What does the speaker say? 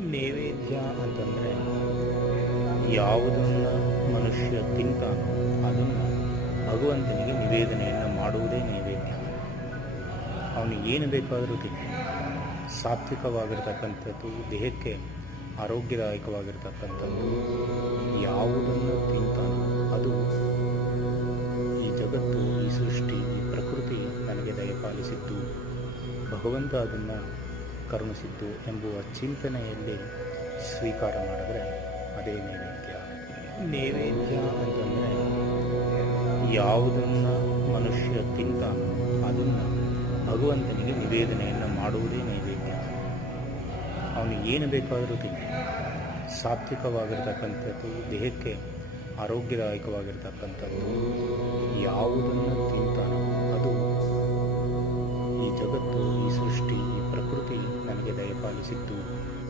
ನೈವೇದ್ಯ ಅಂತಂದರೆ ಯಾವುದನ್ನು ಮನುಷ್ಯ ತಿಂತಾನೋ ಅದನ್ನು ಭಗವಂತನಿಗೆ ನಿವೇದನೆಯನ್ನು ಮಾಡುವುದೇ ನೈವೇದ್ಯ. ಅವನು ಏನು ಬೇಕಾದರೂ ತಿಂತಾನೆ. ಸಾತ್ವಿಕವಾಗಿರ್ತಕ್ಕಂಥದ್ದು, ದೇಹಕ್ಕೆ ಆರೋಗ್ಯದಾಯಕವಾಗಿರ್ತಕ್ಕಂಥದ್ದು ಯಾವುದನ್ನು ತಿಂತಾನೋ ಅದು ಈ ಜಗತ್ತು, ಈ ಸೃಷ್ಟಿ, ಈ ಪ್ರಕೃತಿ ನನಗೆ ದಯಪಾಲಿಸಿದ್ದು, ಭಗವಂತ ಅದನ್ನು ಕರುಣಿಸಿದ್ದು ಎಂಬುವ ಚಿಂತನೆಯಲ್ಲಿ ಸ್ವೀಕಾರ ಮಾಡಿದ್ರೆ ಅದೇ ನೈವೇದ್ಯ. ನೈವೇದ್ಯ ಅಂತಂದರೆ ಯಾವುದನ್ನು ಮನುಷ್ಯ ತಿಂತಾನೋ ಅದನ್ನು ಭಗವಂತನಿಗೆ ನಿವೇದನೆಯನ್ನು ಮಾಡುವುದೇ ನೈವೇದ್ಯ. ಅವನು ಏನು ಬೇಕಾದರೂ ತಿಂತಾನೆ. ಸಾತ್ವಿಕವಾಗಿರ್ತಕ್ಕಂಥದ್ದು, ದೇಹಕ್ಕೆ ಆರೋಗ್ಯದಾಯಕವಾಗಿರ್ತಕ್ಕಂಥದ್ದು ಯಾವುದನ್ನು ತಿಂತಾನೋ ಅದು ಈ ಜಗತ್ತು, ಈ ಸೃಷ್ಟಿ, ಈ ಪ್ರಕೃತಿ ನನಗೆ ದಯಪಾಲಿಸಿದ್ದು,